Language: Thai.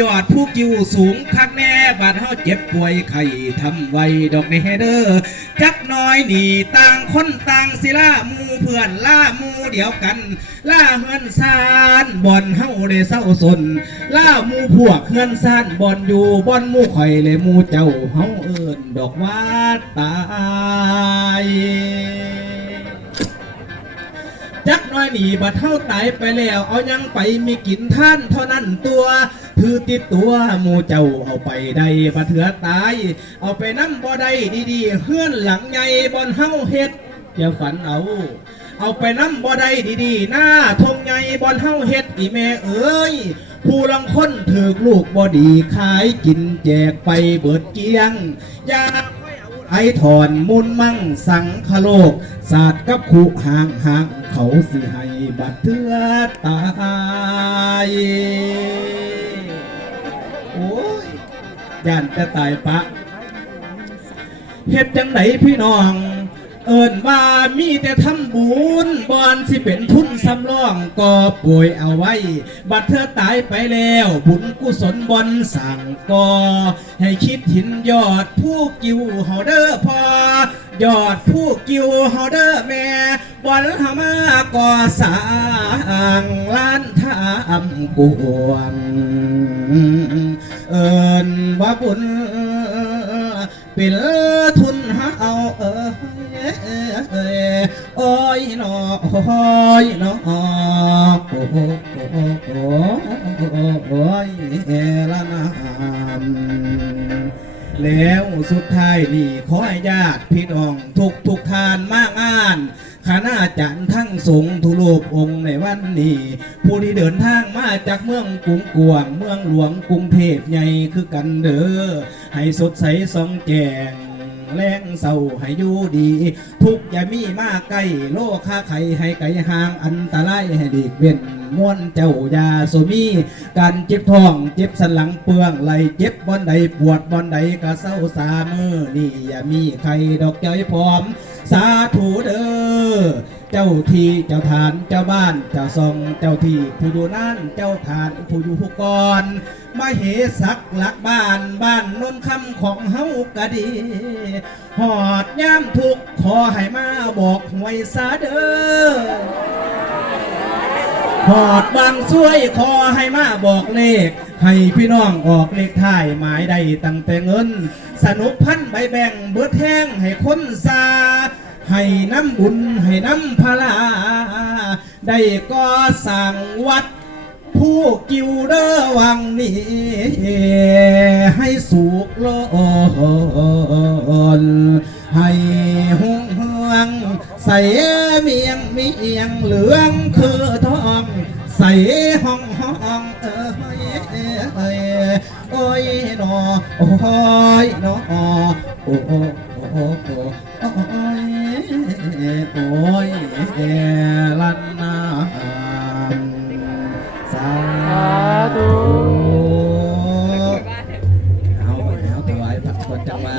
ยอดผู้กิวสูงคักแน่บาดเฮาเจ็บป่วยไข้ทำไว้ดอกในี่เด้อจักน้อยนี่ต่างคนต่างสิล่าหมูเพื่อนล่าหมูเดียวกัน ล่าเฮือนซานบอนเฮาได้เศร้าสน ล่าหมูพวกเฮือนซานบอนอยู่บอนหมู่ข่อยเลยหมูเจ้าเฮาเอิ้นดอกว่าตาย จักน้อยหนีบัดเท่าตายไปแล้ว เอายังไปมีกินท่านเท่านั้นตัว ถือติดตัวหมูเจ้าเอาไปได้บัดเถือตาย เอาไปน้ำบ่ได้ดีๆเฮือนหลังใหญ่บอนเฮาเฮ็ดอย่าฝันเอาเอาไปน้ำบ่ได้ดีๆ หน้าทงใหญ่บอนเฮาเฮ็ดอีแม่เอ้ย ผู้ลังคนถือลูกบ่ดีขายกินแจกไปเบิดเกี้ยงอย่าค่อยเอา ไอถอนมุนมั่งสังคโลก ศาสตร์กับขู่ห่างห่างเขาสิให้บัดเทือตายโอ้ยย่านจะตายปะเฮ็ดจังไหนพี่น้อง เอิ้นว่ามีแต่ทำบุญบอนสิเป็นทุนสำรองก็ป่วยเอาไว้ บัดเธอตายไปแล้ว บุญกุศลบอนสั่งก่อให้คิดหินยอดผู้กิวเฮาเด้อพอยอดผู้กิวเฮาเด้อแม่บอนหามาก่อสร้างล้านทำกวงเอินว่าบุญเป็นทุน เอาเอ้ยโอ้ยหนอโอ้ยนอโอ้โอ้ยละนามแล้วสุดท้ายนี่ขอให้ญาติพี่น้องทุกทุกทานมากงานคณะจันทร์ทั้งสงฆ์ทุโลกองค์ในวันนี้ ผู้ที่เดินทางมาจากเมืองกรุงกวง เมืองหลวงกรุงเทพใหญ่คือกันเด้อให้สดใสสองแจง แรงเศร้าให้อยู่ดี ทุกอย่ามีมากใกล้โลกค่าไข่ให้ไกลห่างอันตรายให้ดีเว้นม้วนเจ้ายาโซมีการเจ็บท้องเจ็บสันหลังเปื้องไหลเจ็บบอนใดปวดบอนใดก็เศร้าสามือนี่อย่ามีใครดอกใจพร้อม สาธุเด้อ เจ้าทีเจ้าฐานเจ้าบ้านเจ้าทรงเจ้าทีผู้อยู่นั่นเจ้าฐานผู้อยู่ผู้ก่อนมาเหสักหลักบ้านบ้านนนคำของเฮากะดีหอดย่ามทุกข์ขอให้มาบอกหวยซาเด้อหอดบางช่วยขอให้มาบอกเลข ให้พี่น้องออกเลขท้ายหมายใดตั้งแต่เงิน สนุกพันใบแบ่งเบิดแห้งให้คนซา ให้น้ำบุญให้น้ำพลา ได้ก็สั่งวัด ผู้กิวเดอวังนี้ให้สุกโลนให้หุงเฮือง ใส่เมียงเมียงเหลืองคือทองใส่ห้องห้องเอ้ยเอ้ยโอ้ยนอโอ้ยนอโอ้โอ้โอ้โอ้โอ้ย โอ้ยลันนา